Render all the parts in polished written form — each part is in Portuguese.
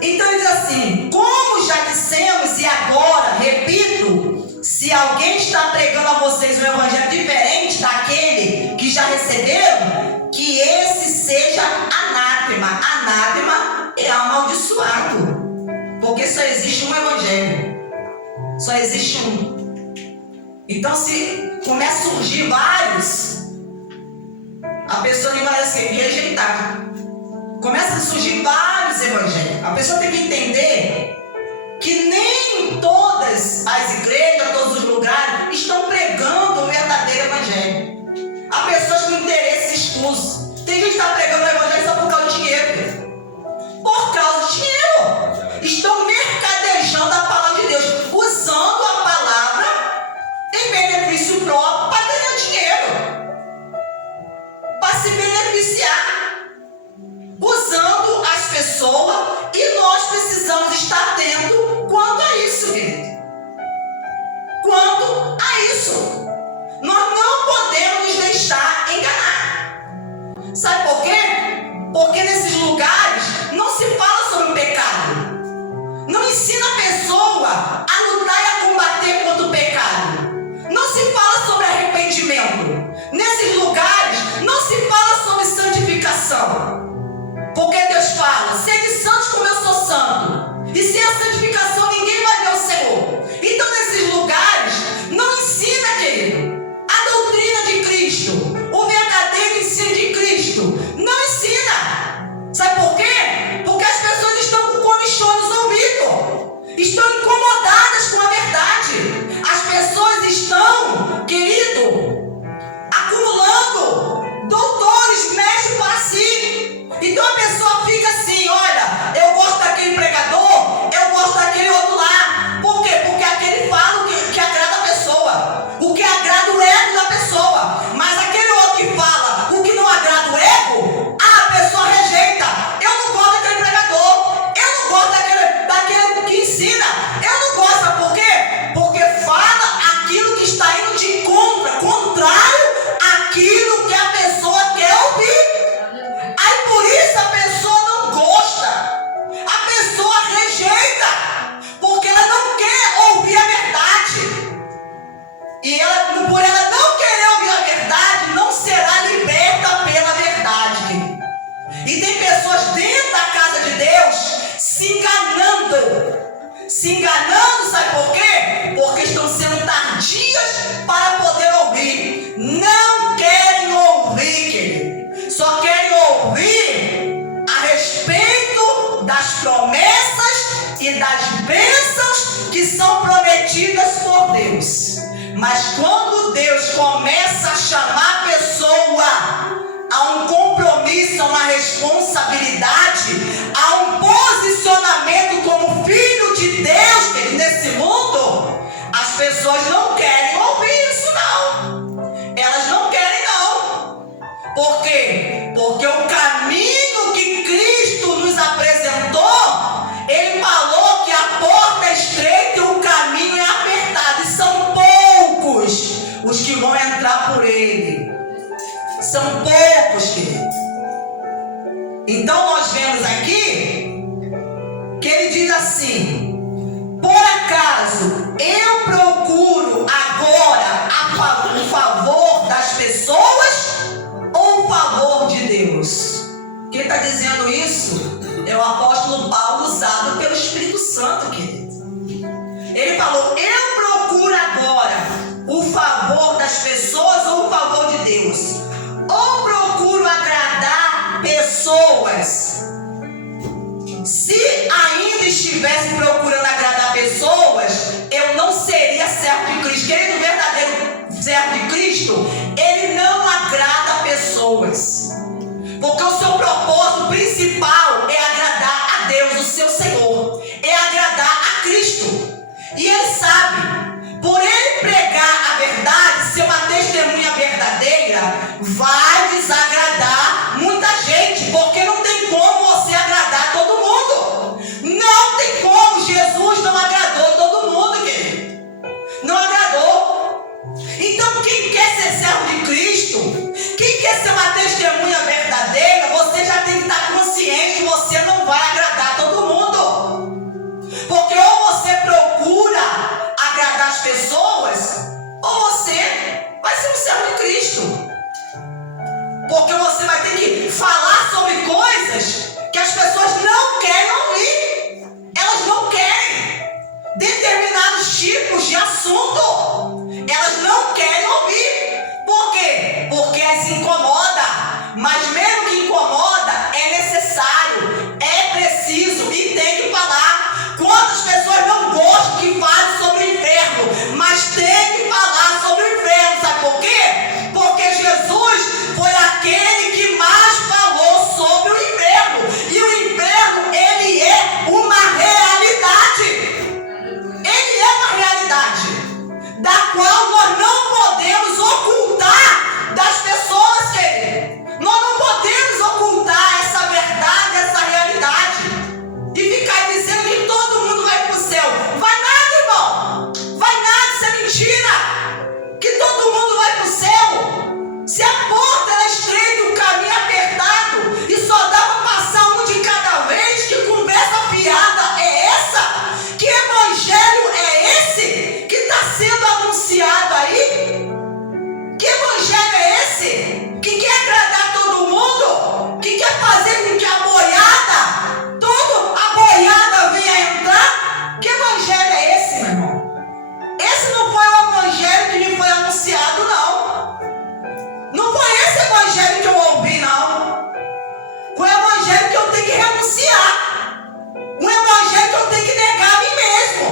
Então ele diz assim: como já dissemos e agora repito, se alguém está pregando a vocês um evangelho diferente daquele que já receberam, que esse seja anátema. Anátema é amaldiçoado, porque só existe um evangelho, só existe um. Então se começa a surgir vários, a pessoa nem vai ser rejeitada. Começa a surgir vários evangelhos. A pessoa tem que entender que nem todas as igrejas, todos os lugares estão pregando o verdadeiro evangelho. Há pessoas com interesses escusos. Tem gente que está pregando o evangelho só por causa do dinheiro. Por causa do dinheiro. Estão mercadejando a palavra de Deus, usando a palavra em benefício próprio para ganhar dinheiro, para se beneficiar, usando as pessoas, e nós precisamos estar atentos quanto a isso, querido. Quanto a isso. Nós não podemos nos deixar enganar. Sabe por quê? Porque nesses lugares não se fala sobre o pecado. Não ensina a pessoa a lutar e a combater contra o pecado. Não se fala sobre arrependimento. Nesses lugares não se fala sobre santificação. Porque Deus fala: sede santos como eu sou santo. E sem a santificação ninguém vai ver o Senhor. Então nesses lugares não ensina, querido, a doutrina de Cristo, o verdadeiro ensino de Cristo. Não ensina. Sabe por quê? Porque as pessoas estão com comichões nos ouvidos, estão incomodadas com a verdade. As pessoas estão, querido, acumulando doutores, mestres para si. Então a pessoa fica assim: olha, eu gosto daquele pregador, eu gosto daquele outro lá. Por quê? Porque aquele fala o que agrada a pessoa, o que agrada o ego da pessoa. Mas aquele outro que fala o que não agrada o ego, a pessoa rejeita. Eu não gosto daquele pregador, eu não gosto daquele que ensina. Eu não gosto, sabe por quê? Porque fala aquilo que está indo de contrário àquilo que a pessoa quer ouvir. Aí por isso a pessoa não gosta, a pessoa rejeita, porque ela não quer ouvir a verdade. E ela, por ela não querer ouvir a verdade, não será liberta pela verdade. E tem pessoas dentro da casa de Deus se enganando, sabe por quê? Porque estão sendo tardias para poder ouvir. Não querem ouvir, querido. Só querem ouvir a respeito das promessas e das bênçãos que são prometidas por Deus. Mas quando Deus começa a chamar a pessoa a um compromisso, a uma responsabilidade, a um posicionamento como filho de Deus, querido, nesse mundo, as pessoas não querem ouvir isso, não. Elas não querem, não. Por quê? Porque o caminho que Cristo nos apresentou, Ele falou que a porta é estreita e o caminho é apertado, e são poucos os que vão entrar por ele. São poucos, querido. Então nós vemos aqui que ele diz assim: por acaso eu procuro agora o favor das pessoas ou o favor de Deus? Quem está dizendo isso é o apóstolo Paulo, usado pelo Espírito Santo, querido. Ele falou: eu procuro agora o favor das pessoas ou o favor de Deus? Ou procuro agradar pessoas? Se ainda estivesse procurando agradar pessoas, eu não seria servo de Cristo. Querido, o verdadeiro servo de Cristo, ele não agrada pessoas. Porque o seu propósito principal é agradar a Deus, o seu Senhor. É agradar a Cristo. E ele sabe, por ele pregar a verdade, ser uma testemunha verdadeira, vai desagradar muita gente. Porque não tem como você agradar todo mundo. Não tem como. Jesus não agradou todo mundo, querido. Não agradou. Então quem quer ser servo de Cristo, quem quer ser uma testemunha verdadeira, você já tem que estar consciente falar sobre coisas que as pessoas não querem ouvir. Elas não querem determinados tipos de assunto. Elas não querem ouvir. Por quê? Porque as incomoda. Mas mesmo que incomoda, é necessário, é preciso e tem que falar. Quantas pessoas não gostam que falem sobre o inferno, mas tem que falar sobre o inferno. Sabe por quê? Porque Jesus foi aquele que mais falou sobre o inferno. E o inferno, ele é uma realidade. Ele é uma realidade da qual nós não podemos ocultar das pessoas, querido. Nós não podemos ocultar essa verdade, essa realidade e ficar dizendo que todo mundo vai para o céu. Vai nada, irmão. Vai nada, isso é mentira. Que todo mundo vai para o céu. Se a porta era estreita, o caminho é apertado e só dá para passar um de cada vez, que conversa fiada é essa? Que evangelho é esse que está sendo anunciado aí? Que evangelho é esse? Que quer agradar todo mundo? Que quer fazer com que a boiada venha entrar? Que evangelho é esse, meu irmão? Esse não foi o evangelho que me foi anunciado, não. Não foi esse evangelho que eu ouvi, não. Foi o evangelho que eu tenho que renunciar. Um evangelho que eu tenho que negar a mim mesmo.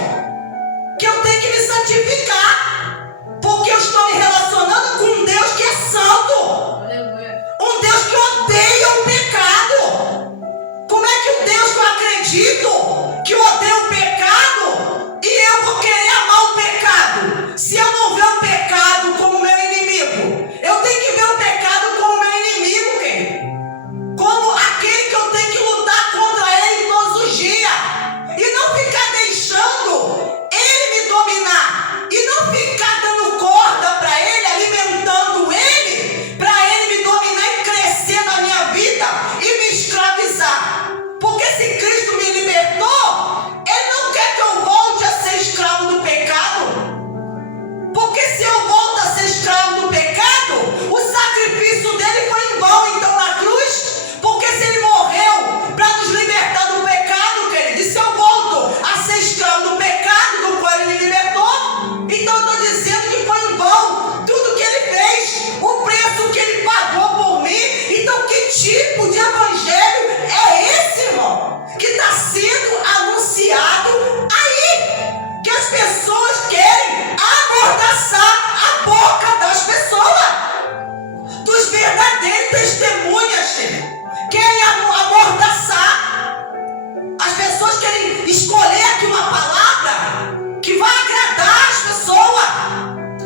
Que eu tenho que me santificar. Porque eu estou me relacionando com um Deus que é santo. Um Deus que odeia o pecado. Como é que um Deus que eu acredito que odeia o pecado e eu vou querer amar o pecado? Se eu não ver o pecado como meu inimigo, eu tenho que ver o pecado como meu inimigo, querido. Como aquele que eu tenho que lutar contra ele todos os dias. E não ficar deixando ele me dominar. E não ficar dando corda para ele, alimentando ele, para ele me dominar e crescer na minha vida e me escravizar. Porque se Cristo me libertou, ele não quer que eu volte a ser escravo do pecado. Porque se eu volto a ser escravo do pecado, o sacrifício dele foi em vão, então, na cruz. Porque se ele morreu para nos libertar do pecado, querido, e se eu volto a ser escravo do pecado do qual ele me libertou, então eu estou dizendo que foi em vão tudo que ele fez, o preço que ele pagou por mim. Então que tipo de evangelho é esse, irmão, que está sendo anunciado aí? Que as pessoas querem amordaçar a boca das pessoas, dos verdadeiros testemunhas, querem amordaçar. As pessoas querem escolher aqui uma palavra que vai agradar as pessoas,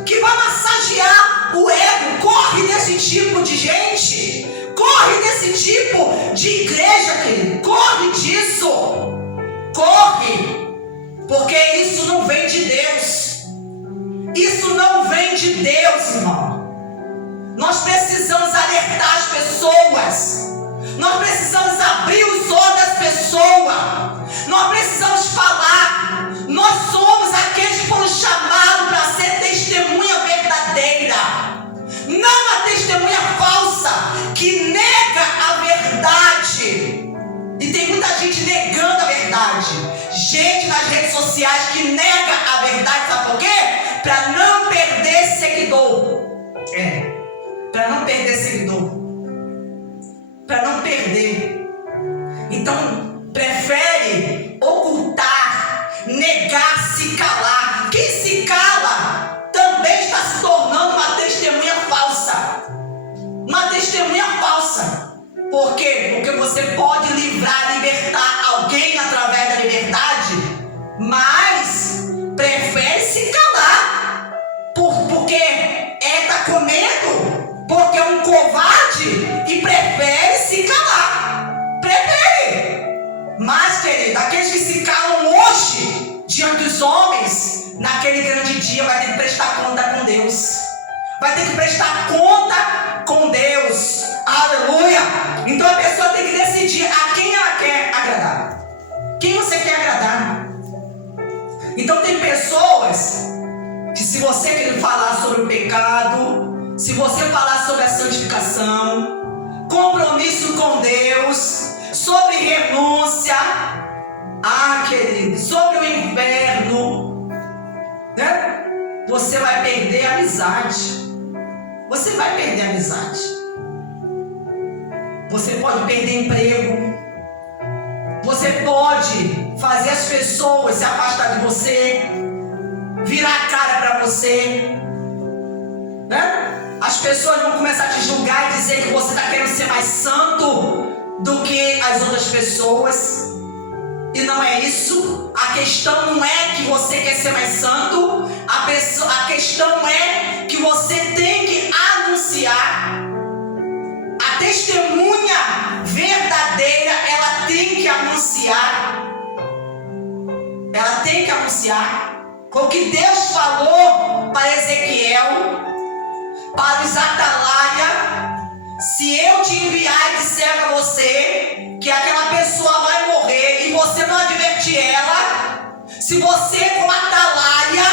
que vai massagear o ego. Corre desse tipo de gente, corre desse tipo de igreja, querido. Corre disso, corre, porque isso não vem de Deus. Isso não vem de Deus, irmão. Nós precisamos alertar as pessoas. Nós precisamos abrir os olhos das pessoas. Nós precisamos falar. Nós somos aqueles que foram chamados para ser testemunha verdadeira. Não a testemunha falsa, que nega a verdade. E tem muita gente negando a verdade. Gente nas redes sociais que nega a verdade, sabe por quê? Para não perder seguidor. Para não perder seguidor. Para não perder. Então, prefere ocultar, negar, se calar. Quem se cala também está se tornando uma testemunha falsa. Uma testemunha falsa. Por quê? Porque você pode livrar, libertar alguém através da liberdade, mas prefere se calar. Porque está com medo, porque é um covarde e prefere se calar. Prefere. Mas, querido, aqueles que se calam hoje diante dos homens, naquele grande dia vai ter que prestar conta com Deus. Vai ter que prestar conta com Deus. Aleluia. Então a pessoa tem que decidir a quem ela quer agradar. Quem você quer agradar? Então tem pessoas que, se você quer falar sobre o pecado, se você falar sobre a santificação, com compromisso com Deus, sobre renúncia, querido, sobre o inferno, né? Você vai perder a amizade. Você vai perder a amizade. Você pode perder emprego. Você pode fazer as pessoas se afastar de você, virar a cara para você, né? As pessoas vão começar a te julgar e dizer que você está querendo ser mais santo do que as outras pessoas. E não é isso. A questão não é que você quer ser mais santo. A questão é que você tem que anunciar. A testemunha verdadeira, ela tem que anunciar. Ela tem que anunciar. O que Deus falou para Ezequiel, para os atalaia: se eu te enviar e disser para você que aquela pessoa vai morrer e você não advertir ela, se você, como atalaia,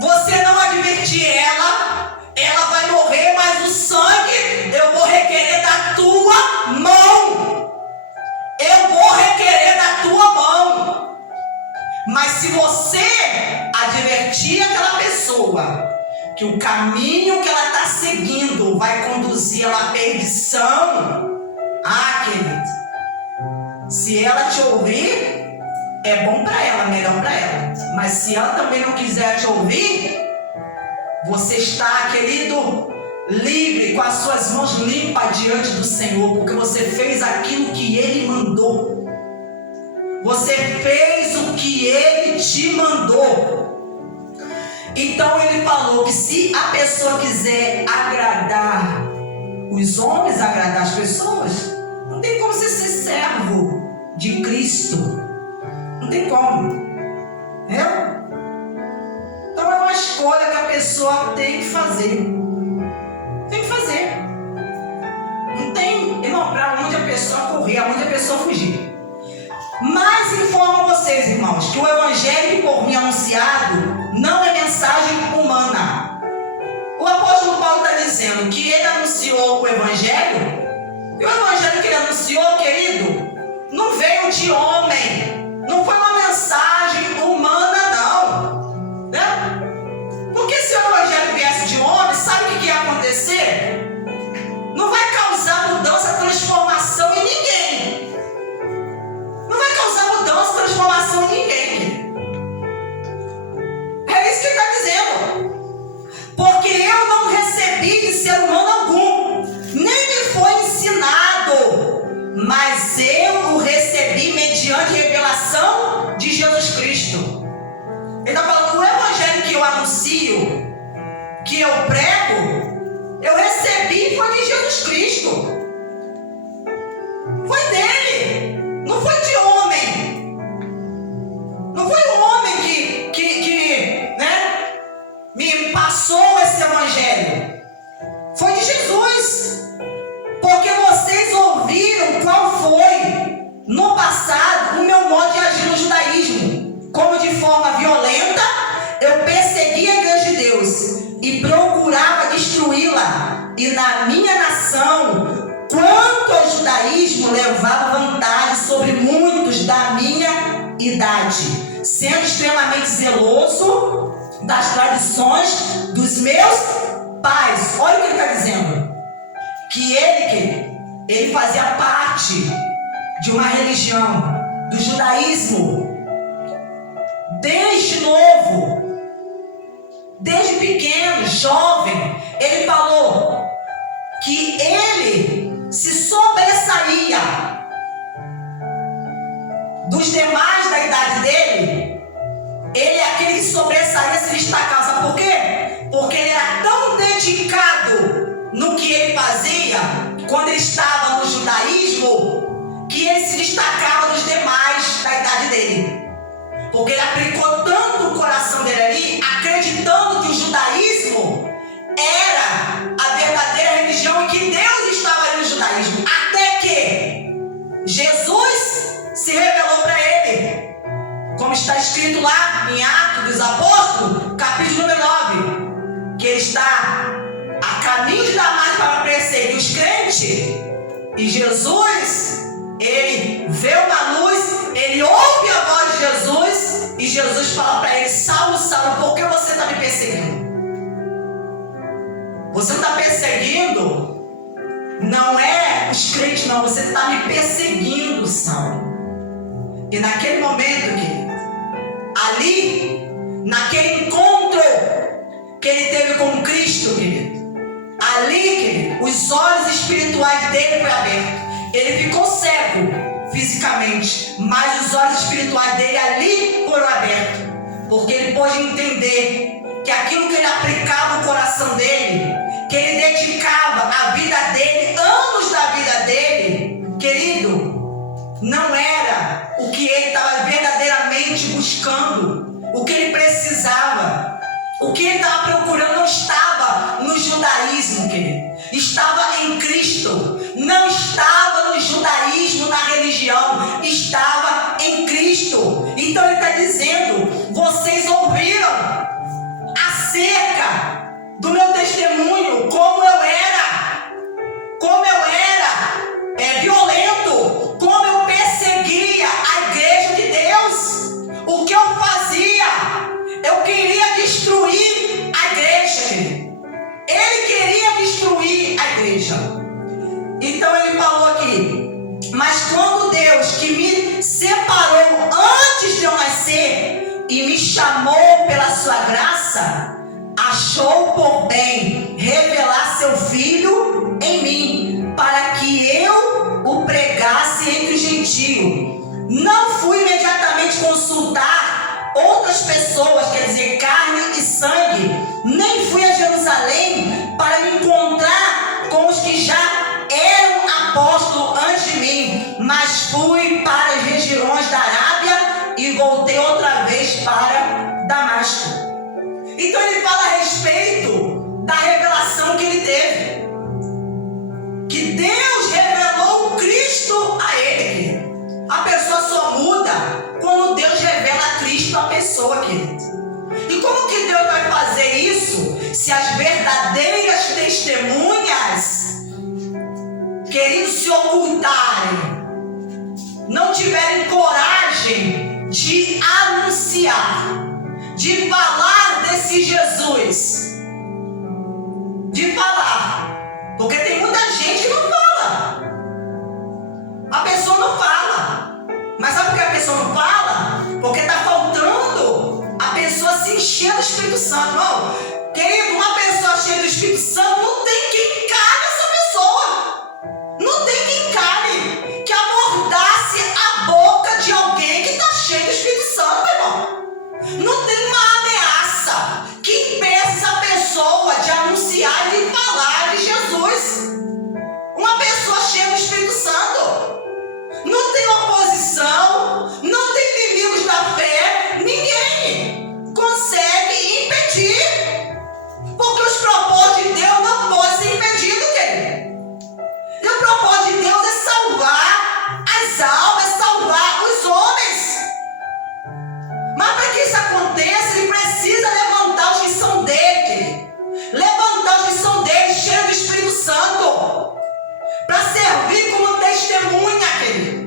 você não advertir ela, ela vai morrer, mas o sangue eu vou requerer da tua mão. Eu vou requerer da tua mão. Mas se você advertir aquela pessoa que o caminho que ela está seguindo vai conduzir ela à perdição, querido, se ela te ouvir, é bom para ela, melhor para ela. Mas se ela também não quiser te ouvir, você está, querido, livre, com as suas mãos limpas diante do Senhor, porque você fez aquilo que Ele mandou. Você fez o que Ele te mandou. Então Ele falou que se a pessoa quiser agradar os homens, agradar as pessoas, não tem como você ser servo de Cristo. Não tem como. Entendeu? Então é uma escolha que a pessoa tem que fazer. Tem que fazer. Não tem, irmão, para onde a pessoa correr, aonde a pessoa fugir. Mas informo a vocês, irmãos, que o evangelho que por mim é anunciado não é mensagem humana. O apóstolo Paulo está dizendo que ele anunciou o evangelho, e o evangelho que ele anunciou, querido, não veio de homem, não foi uma mensagem humana, não, né? Porque se o evangelho viesse de homem, sabe o que ia acontecer? Não vai causar mudança, transformação em ninguém. Não vai causar mudança, transformação em ninguém. É isso que ele está dizendo. Porque eu não recebi de ser humano algum, nem me foi ensinado, mas eu o recebi mediante revelação de Jesus Cristo. Ele está falando: o evangelho que eu anuncio, que eu prego, eu recebi foi de Jesus Cristo. Foi dele, não foi de homem. Não foi o homem que me passou esse evangelho. Foi de Jesus. Porque vocês ouviram qual foi, no passado, o meu modo de agir no judaísmo. Como de forma violenta, eu persegui a igreja de Deus e procurava destruí-la. E na minha nação, quanto ao judaísmo, levava vantagem sobre muitos da minha idade, sendo extremamente zeloso das tradições dos meus pais. Olha o que ele está dizendo. Que ele fazia parte de uma religião, do judaísmo, desde novo, desde pequeno, jovem. Ele falou que ele se sobressaía dos demais da idade dele. Ele é aquele que sobressaía, se destacava. Sabe por quê? Porque ele era tão dedicado no que ele fazia, quando ele estava no judaísmo, que ele se destacava dos demais da idade dele. Porque ele aplicou tanto o coração dele ali, acreditando que o judaísmo era a verdadeira religião e que Deus estava ali no judaísmo. Até que Jesus se revelou para ele, como está escrito lá em Atos dos Apóstolos, capítulo número 9, que ele está a caminho de Damasco para perseguir os crentes. Jesus, ele vê uma luz, ele ouve a voz de Jesus e Jesus fala para ele: Saulo, Saulo, por que você está me perseguindo? Você está perseguindo, não é os crentes, não, você está me perseguindo, Saulo. E naquele momento, querido, ali, naquele encontro que ele teve com Cristo, querido, ali, querido, os olhos espirituais dele foram abertos. Ele ficou cego fisicamente, mas os olhos espirituais dele ali foram abertos, porque ele pôde entender que aquilo que ele aplicava no coração dele, que ele dedicava a vida dele, anos da vida dele, querido, não era o que ele estava verdadeiramente buscando, o que ele precisava, o que ele estava procurando não estava no judaísmo, querido, estava em Cristo, não estava no judaísmo, na religião, estava em Cristo. Então ele está dizendo: vocês ouviram acerca do meu testemunho, como eu era violento, como eu perseguia a igreja de Deus, o que eu fazia, eu queria destruir a igreja, ele queria destruir a igreja. Então ele falou aqui: mas quando Deus, que me separou antes de eu nascer e me chamou pela sua graça, achou por bem revelar seu Filho em mim, para que eu o pregasse entre os gentios. Não fui imediatamente consultar outras pessoas, quer dizer, carne e sangue, nem fui a Jerusalém para me encontrar com os que já eram apóstolos antes de mim, mas fui para as regiões da Arábia e voltei outra vez para Damasco. Então ele fala a respeito da revelação que ele teve, que Deus revelou Cristo a ele. A pessoa só muda quando Deus revela Cristo à pessoa, querido. E como que Deus vai fazer isso se as verdadeiras testemunhas, querido, se ocultarem, não tiverem coragem de anunciar, de falar desse Jesus, de falar, porque tem muita gente que não fala, a pessoa não fala, mas sabe por que a pessoa não fala? Porque está faltando a pessoa se encher do Espírito Santo. Não, querido, uma pessoa cheia do Espírito Santo não tem quem encare essa pessoa, não tem quem encare, que amordace a boca de alguém que está cheio do Espírito Santo, meu irmão. Não tem uma ameaça que impeça essa pessoa de anunciar e de falar de Jesus. Uma pessoa cheia do Espírito Santo não tem oposição, não tem inimigos da fé, ninguém consegue impedir, porque os propósitos de Deus não podem ser impedidos, querido. E o propósito de Deus é salvar as almas, é salvar os homens. Mas para que isso aconteça, ele precisa levantar os que são dele, querido. Levantar os que são dele, cheios do Espírito Santo, para servir como testemunha, querido.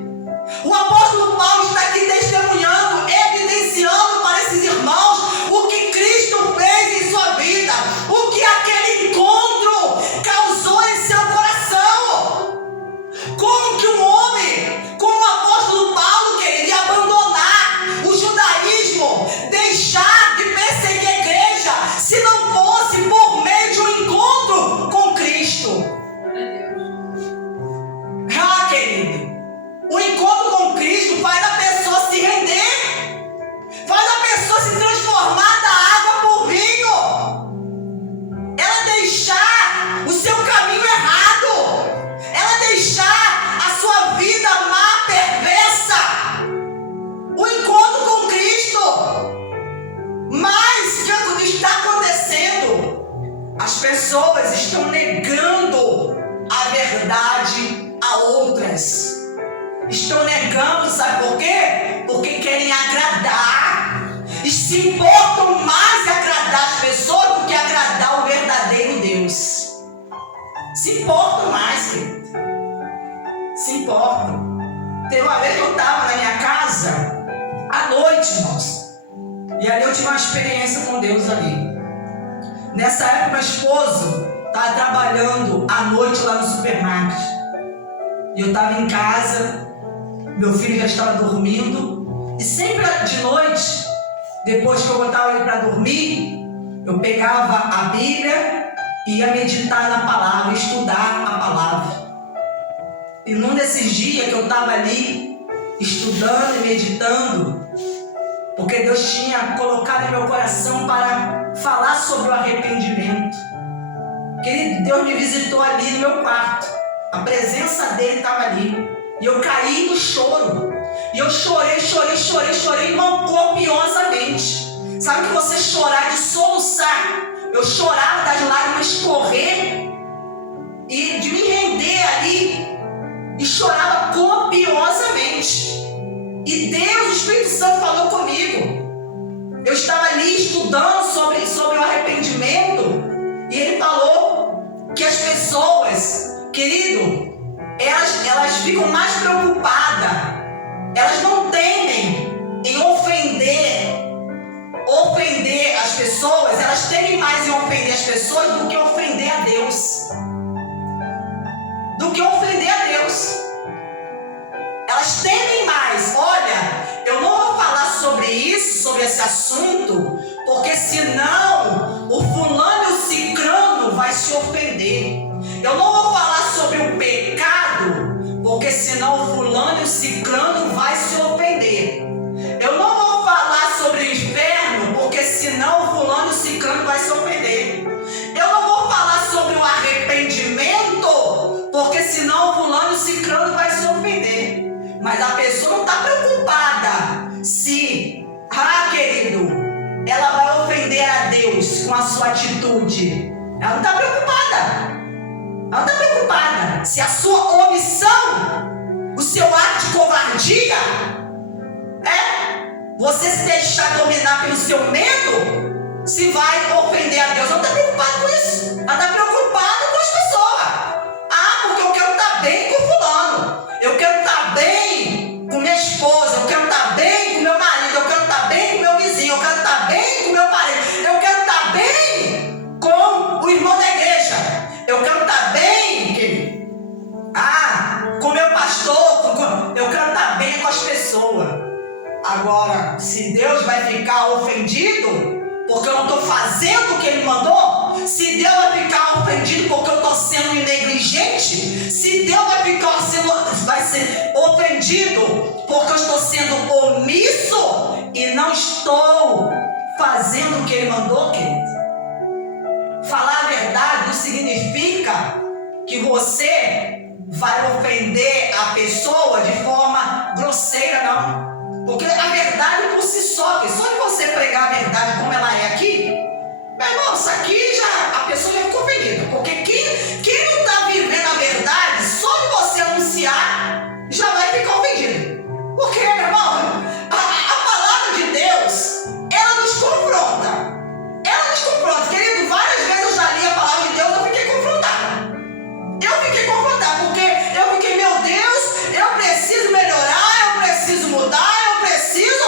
O apóstolo Paulo está aqui testemunhando, evidenciando para esses irmãos o que Cristo fez em sua vida, o que aquele encontro causou em seu coração. Como que um homem, como o apóstolo Paulo, querido, ia abandonar o judaísmo, deixar de perseguir a igreja, se não fosse por meio de um encontro com Cristo? Ah, querido, o encontro com Cristo faz a pessoa se render, faz a pessoa se transformar da água por vinho, ela deixar o seu caminho errado, ela deixar a sua vida má, perversa, o encontro com Cristo. Mas o que está acontecendo? As pessoas estão negando a verdade a outras. Estão negando, sabe por quê? Porque querem agradar e se importam mais em agradar as pessoas do que agradar o verdadeiro Deus. Se importam mais, querido. importam. Teve uma vez que eu estava na minha casa, à noite, irmãos. E ali eu tive uma experiência com Deus ali. Nessa época, meu esposo estava trabalhando à noite lá no supermarket. E eu estava em casa, meu filho já estava dormindo. E sempre de noite, depois que eu botava ele para dormir, eu pegava a Bíblia e ia meditar na palavra, estudar a palavra. E num desses dias que eu estava ali, estudando e meditando, porque Deus tinha colocado em meu coração para falar sobre o arrependimento. Querido, Deus me visitou ali no meu quarto. A presença dele estava ali. E eu caí no choro. E eu chorei, irmão, copiosamente. Sabe que você chorar de soluçar? Eu chorava das lágrimas correr e de me render ali. E chorava copiosamente. E Deus, o Espírito Santo, falou comigo. Eu estava ali estudando sobre o arrependimento. E ele falou que as pessoas, querido, elas ficam mais preocupadas. Elas não temem em ofender as pessoas. Elas temem mais em ofender as pessoas do que ofender a Deus. Elas temem mais. Olha, eu não vou falar sobre isso, sobre esse assunto, porque senão o fulano e o cicrano vai se ofender. Eu não vou falar sobre o pecado, porque senão o fulano e o cicrano vai se ofender. Eu não vou falar sobre o inferno, porque senão o fulano e o cicrano vai se ofender. Eu não vou falar sobre o arrependimento, porque senão o fulano e o cicrano vai se ofender. Mas a pessoa não está preocupada se, querido, ela vai ofender a Deus com a sua atitude. Ela não está preocupada. Ela não está preocupada se a sua omissão, o seu ato de covardia, você se deixar dominar pelo seu medo, se vai ofender a Deus. Ela não está preocupada com isso. Ela está preocupada com as pessoas. Porque eu quero estar bem com o fulano. Eu quero estar bem com minha esposa. Eu quero estar bem com meu marido. Eu quero estar bem com meu vizinho. Eu quero estar bem com meu parente. Eu quero estar bem com o irmão da igreja. Eu quero estar bem, querido. Com meu pastor. Eu quero estar bem com as pessoas. Agora, se Deus vai ficar ofendido porque eu não estou fazendo o que Ele mandou, se Deus vai ficar ofendido porque eu estou sendo negligente, se Deus vai ser ofendido porque eu estou sendo omisso e não estou fazendo o que Ele mandou, querido. Falar a verdade não significa que você vai ofender a pessoa de forma grosseira, não. Porque a verdade por si só, que só de você pregar a verdade como ela é aqui, meu irmão, isso aqui a pessoa já ficou ofendida. Porque quem não está vivendo a verdade, só de você anunciar, já vai ficar ofendido. Porque, meu irmão, a palavra de Deus, ela nos confronta. Querido, várias vezes eu já li a palavra de Deus, eu fiquei confrontada. Porque eu fiquei, meu Deus, eu preciso melhorar, eu preciso mudar, eu preciso,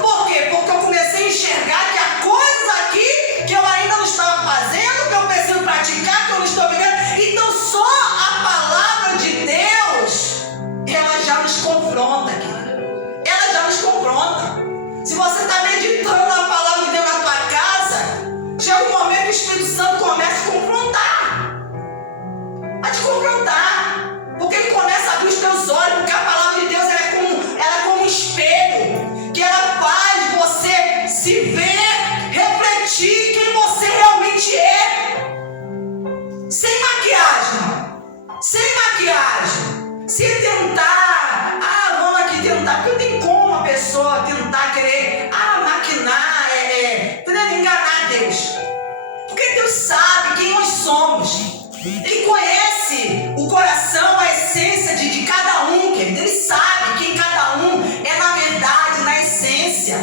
por quê? Porque eu comecei a enxergar que há coisas aqui que eu ainda não estava fazendo, que eu preciso praticar, que eu não estou vivendo. Então só a palavra de Deus, ela já nos confronta, querido. Ela já nos confronta. Se você está meditando na palavra de Deus na tua casa, chega um momento que o Espírito Santo começa a te confrontar. Porque ele começa a abrir os teus olhos, porque a palavra de Deus ela é como um espelho, que ela faz você se ver, refletir quem você realmente é. Sem maquiagem. Se tentar, vamos aqui tentar, porque não tem como a pessoa tentar querer, maquinar, tentando enganar Deus. Porque Deus sabe quem nós somos. Ele conhece o coração, a essência de cada um, querido. Ele sabe quem cada um é na verdade, na essência.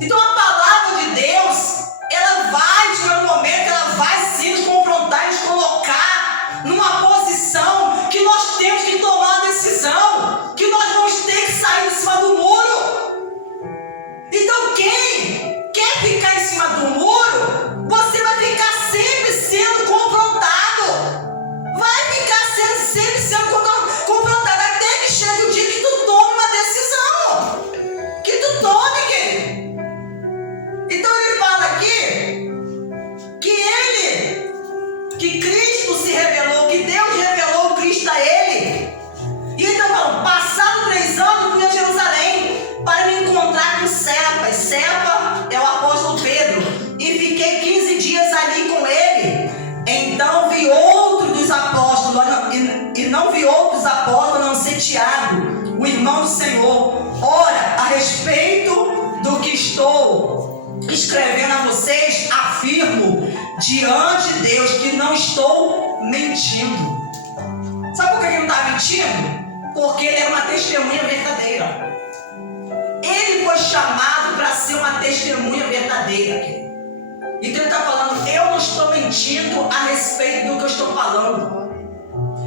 Então a palavra de Deus, ela vai, chegar no momento, ela vai sim nos confrontar e nos colocar numa posição que nós irmão do Senhor, ora, a respeito do que estou escrevendo a vocês, afirmo diante de Deus que não estou mentindo. Sabe por que ele não está mentindo? Porque ele é uma testemunha verdadeira. Ele foi chamado para ser uma testemunha verdadeira. Então ele está falando, eu não estou mentindo a respeito do que eu estou falando.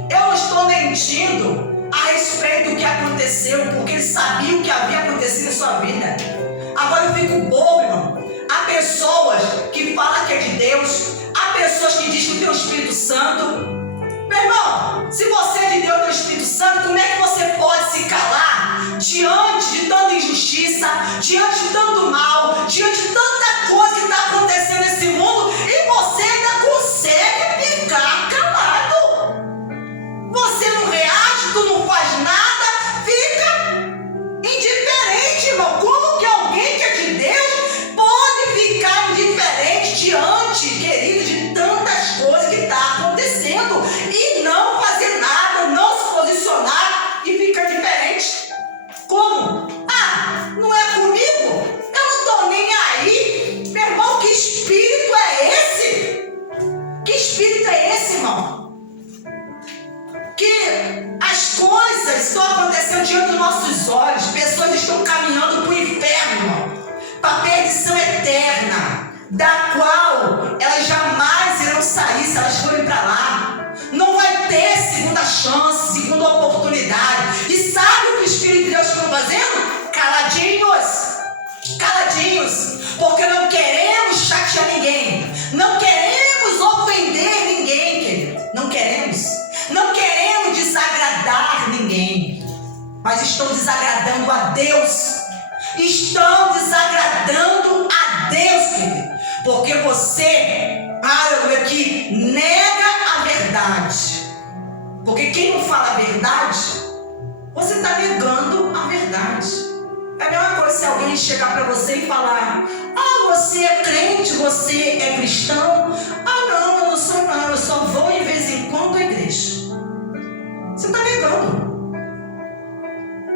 Eu não estou mentindo a respeito do que aconteceu, porque ele sabia o que havia acontecido em sua vida. Agora eu fico bobo, irmão. Há pessoas que falam que é de Deus, há pessoas que dizem que tem o Espírito Santo. Meu irmão, se você é de Deus, tem o Espírito Santo, como é que você pode se calar diante de tanta injustiça, diante de tanto mal, diante de tanta coisa que está acontecendo nesse mundo, e você ainda consegue ficar calado? Você não reage, tu não faz nada, fica indiferente, irmão. Como que alguém que é de Deus pode ficar indiferente diante, querido, de tantas coisas que está acontecendo e não fazer nada, não se posicionar e ficar diferente? Como? Ah, não é comigo? Eu não estou nem aí. Meu irmão, que espírito é esse? Que espírito é esse, irmão? Que as coisas estão acontecendo diante dos nossos olhos. Pessoas estão caminhando para o inferno, irmão, para a perdição eterna, da qual elas jamais irão sair se elas forem para lá. Não vai ter segunda chance, segunda oportunidade. E sabe o que o Espírito de Deus está fazendo? Caladinhos, caladinhos, porque não queremos chatear ninguém, não queremos ofender ninguém, querido. Não queremos desagradar ninguém, mas estão desagradando a Deus. Estão desagradando a Deus, querido, porque você, aleluia, que nega a verdade. Porque quem não fala a verdade, você está negando a verdade. É a mesma coisa se alguém chegar para você e falar: ah, você é crente, você é cristão. Ah, não, eu não sou não, eu só vou de vez em quando à igreja. Você está negando.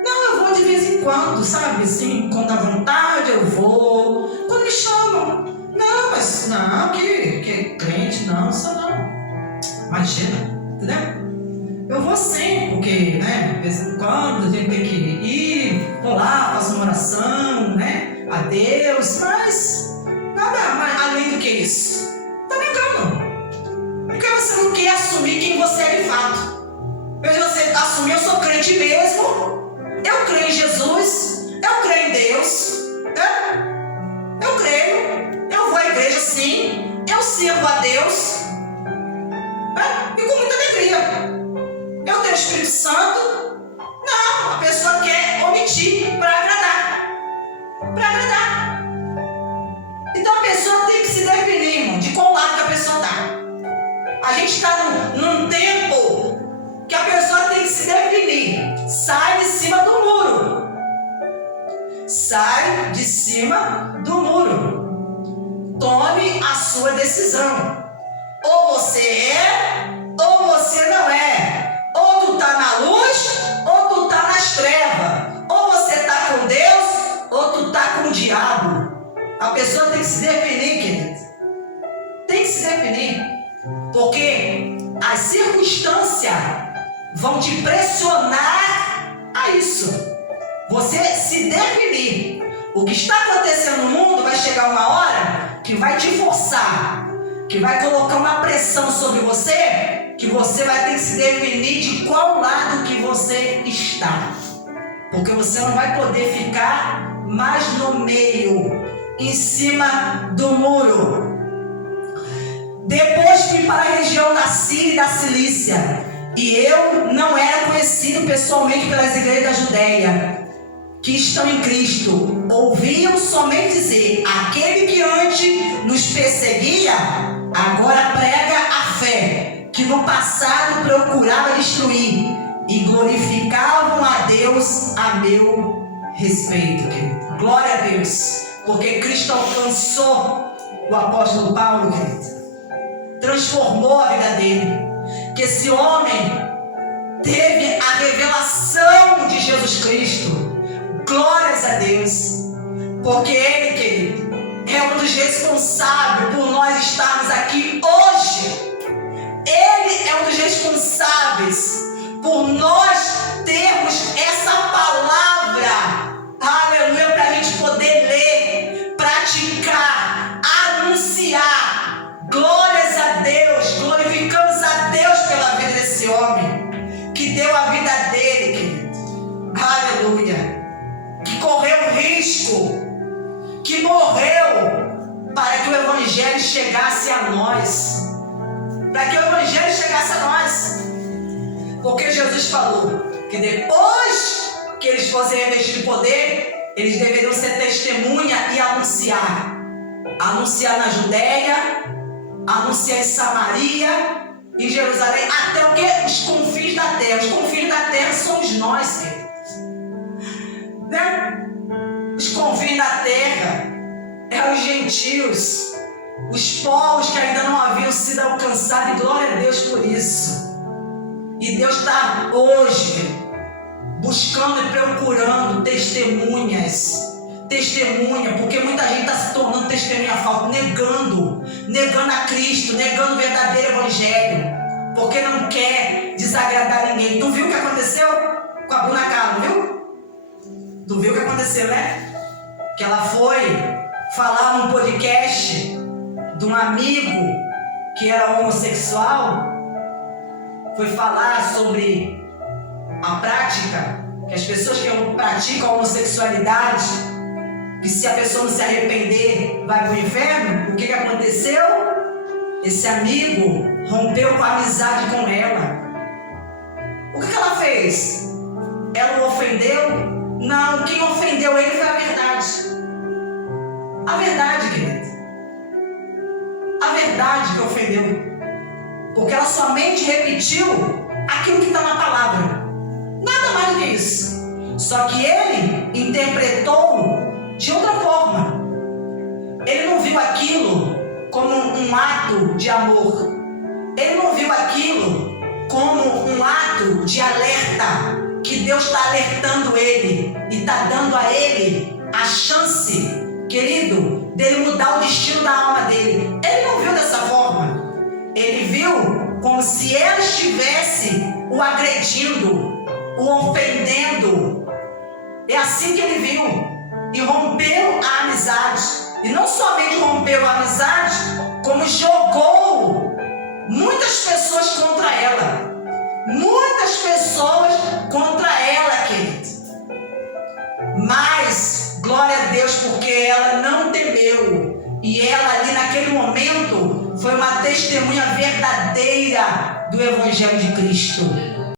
Não, eu vou de vez em quando, sabe? Assim, quando dá vontade eu vou. Quando me chamam. Não, mas não, que crente, não, só não. Imagina, entendeu? Eu vou sim, porque, né, de vez em quando a gente tem que ir, vou lá, faço uma oração, né, a Deus, mas nada mais além do que isso. Está negando. Porque você não quer assumir quem você é de fato. Mas você assumir, eu sou crente mesmo, eu creio em Jesus, eu creio em Deus, né? Eu creio, eu vou à igreja sim, eu sirvo a Deus, né? E com muita alegria. Eu tenho o Espírito Santo. Não, a pessoa quer omitir para agradar. Para agradar. Então a pessoa tem que se definir, irmão, de qual lado que a pessoa está. A gente está num tempo que a pessoa tem que se definir. Sai de cima do muro. Sai de cima do muro. Tome a sua decisão. Ou você é, ou você não é. Ou tu tá na luz, ou tu tá nas trevas. Ou você tá com Deus, ou tu tá com o diabo. A pessoa tem que se definir, querido. Tem que se definir. Porque as circunstâncias vão te pressionar a isso. Você se definir. O que está acontecendo no mundo vai chegar uma hora que vai te forçar, que vai colocar uma pressão sobre você, que você vai ter que se definir de qual lado que você está. Porque você não vai poder ficar mais no meio, em cima do muro. Depois fui para a região da Síria e da Cilícia, e eu não era conhecido pessoalmente pelas igrejas da Judéia, que estão em Cristo. Ouviam somente dizer: aquele que antes nos perseguia, agora prega a fé, que no passado procurava destruir, e glorificavam a Deus a meu respeito. Querido. Glória a Deus, porque Cristo alcançou o apóstolo Paulo, querido. Transformou a vida dele. Que esse homem teve a revelação de Jesus Cristo. Glórias a Deus. Porque Ele, querido, é um dos responsáveis por nós estarmos aqui hoje. Ele é um dos responsáveis por nós termos essa palavra, aleluia, para a gente poder ler, praticar, anunciar. Glórias a Deus, glorificamos a Deus pela vida desse homem, que deu a vida dele, querido, aleluia, que correu risco, que morreu para que o Evangelho chegasse a nós. Para que o Evangelho chegasse a nós. Porque Jesus falou que depois que eles fossem revestidos de poder, eles deveriam ser testemunha e anunciar. Anunciar na Judéia, anunciar em Samaria, em Jerusalém, até o que? Os confins da terra. Os confins da terra somos nós, queridos. Né? Os confins da terra é os gentios, os povos que ainda não haviam sido alcançados, e glória a Deus por isso. E Deus está hoje buscando e procurando testemunhas, porque muita gente está se tornando testemunha falsa, negando a Cristo, negando o verdadeiro Evangelho, porque não quer desagradar ninguém. Tu viu o que aconteceu com a Bruna Carla, viu? Tu viu o que aconteceu, né? Que ela foi falar num podcast de um amigo que era homossexual, foi falar sobre a prática, que as pessoas que praticam a homossexualidade, que se a pessoa não se arrepender vai para o inferno. O que aconteceu? Esse amigo rompeu com a amizade com ela. O que ela fez? Ela o ofendeu? Não, quem ofendeu ele foi a verdade. A verdade, querido. A verdade que ofendeu. Porque ela somente repetiu aquilo que está na palavra. Nada mais do que isso. Só que ele interpretou de outra forma. Ele não viu aquilo como um ato de amor. Ele não viu aquilo como um ato de alerta, que Deus está alertando ele e está dando a ele a chance, querido, dele mudar o destino da alma dele. Ele não viu dessa forma. Ele viu como se ela estivesse o agredindo, o ofendendo. É assim que ele viu. E rompeu a amizade. E não somente rompeu a amizade, como jogou muitas pessoas contra ela. Muitas pessoas contra ela, querido. Mas, glória a Deus, porque ela não temeu. E ela ali naquele momento foi uma testemunha verdadeira do Evangelho de Cristo.